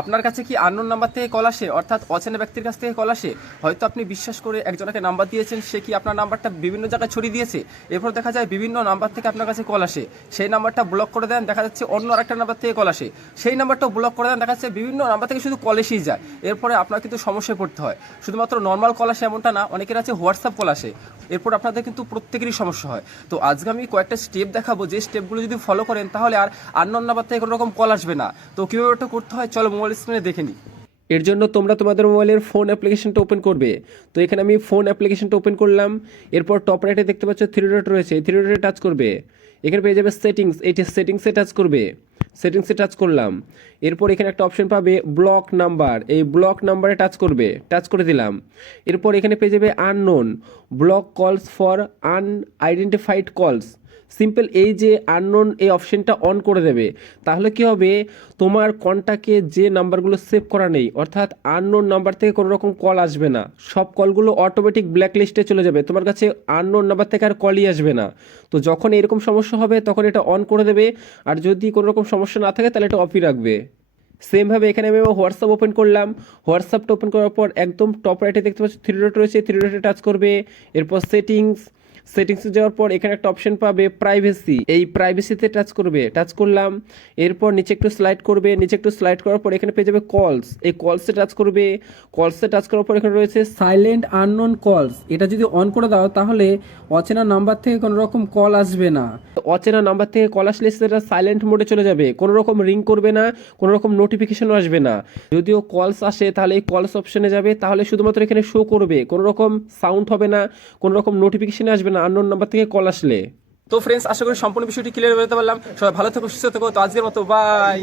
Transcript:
আপনার কাছে কি আননোন নাম্বার থেকে কল আসে? অর্থাৎ অচেনা ব্যক্তির কাছ থেকে কল আসে? হয়তো আপনি বিশ্বাস করে একজনকে নাম্বার দিয়েছেন, সে কি আপনার নাম্বারটা বিভিন্ন জায়গায় ছড়িয়ে দিয়েছে? এরপর দেখা যায় বিভিন্ন নাম্বার থেকে আপনার কাছে কল আসে। সেই নাম্বারটা ব্লক করে দেন, দেখা যাচ্ছে অন্য আরেকটা নাম্বার থেকে কল আসে। সেই নাম্বারটাও ব্লক করে দেন, দেখা যাচ্ছে বিভিন্ন নাম্বার থেকে শুধু কল এসেই যায়। এরপরে আপনার কিন্তু সমস্যায় পড়তে হয়। শুধুমাত্র নর্মাল কল আসে এমনটা না, অনেকের আছে হোয়াটসঅ্যাপ কল আসে। এরপর আপনাদের কিন্তু প্রত্যেকেরই সমস্যা হয়। তো আজকে আমি কয়েকটা স্টেপ দেখাবো। যে স্টেপগুলো যদি ফলো করেন, তাহলে আর আননোন নাম্বার থেকে কোনো রকম কল আসবে না। তো কীভাবে ওটা করতে হয়? চলো মোবাইল স্ক্রিনে দেখে নিই। এর জন্য তোমরা তোমাদের মোবাইলের ফোন অ্যাপ্লিকেশনটা ওপেন করবে। তো এখানে আমি ফোন অ্যাপ্লিকেশনটা ওপেন করলাম। এরপর টপ রাইটে দেখতে পাচ্ছ থ্রি ডট রয়েছে। থ্রি ডটে টাচ করবে। এখানে পেয়ে যাবে সেটিংস এইটি সেটিংসে টাচ করবে। সেটিংসে টাচ করলাম। এরপর এখানে একটা অপশন পাবে ব্লক নাম্বার এই ব্লক নাম্বারে টাচ করবে। টাচ করে দিলাম। এরপর এখানে পেয়ে যাবে unknown block calls for unidentified calls simple এই যে আননোন এই অপশনটা অন করে দেবে, তাহলে কি হবে? তোমার কন্টাক্টে যে নাম্বারগুলো সেভ করা নেই, অর্থাৎ আননোন নাম্বার থেকে কোনো রকম কল আসবে না, সব কলগুলো অটোমেটিক ব্ল্যাক লিস্টে চলে যাবে। তোমার কাছে আননোন নাম্বার থেকে আর কলই আসবে না। তো যখন এরকম সমস্যা হবে, তখন এটা অন করে দেবে, আর যদি কোনো রকম সমস্যা না থাকে, তাহলে এটা অফই রাখবে। সেমভাবে এখানে আমি হোয়াটসঅ্যাপ ওপেন করলাম। হোয়াটসঅ্যাপটা ওপেন করার পর একদম টপ রাইটে দেখতে পাচ্ছি থ্রি ডট রয়েছে থ্রি ডটে টাচ করবে। এরপর সেটিংস সেটিংসে যাওয়ার পর এখানে একটা অপশন পাবে প্রাইভেসি এই প্রাইভেসিতে টাচ করবে। টাচ করলাম, এরপর নিচে একটু স্লাইড করবে। নিচে একটু স্লাইড করার পর এখানে পেয়ে যাবে কলস এই কলসে টাচ করবে। কলসে টাচ করার পর এখানে রয়েছে সাইলেন্ট আননোন কলস এটা যদি অন করে দাও, তাহলে অচেনা নাম্বার থেকে কোনো রকম কল আসবে না। অচেনা নাম্বার থেকে কল আসলে সেটা সাইলেন্ট মোডে চলে যাবে। কোনো রকম রিং করবে না, কোনো রকম নোটিফিকেশনও আসবে না। যদিও কলস আসে, তাহলে এই কলস অপশনে যাবে। তাহলে শুধুমাত্র এখানে শো করবে। কোনো রকম সাউন্ড হবে না, কোনো রকম নোটিফিকেশন আসবে না। আননোন নাম্বার থেকে কল আসলে। তো ফ্রেন্ডস আশা করি সম্পূর্ণ বিষয়টি ক্লিয়ার বলতে পারলাম। সবাই ভালো থেকো, সুস্থ থেকো। তো আজকের মতো বাই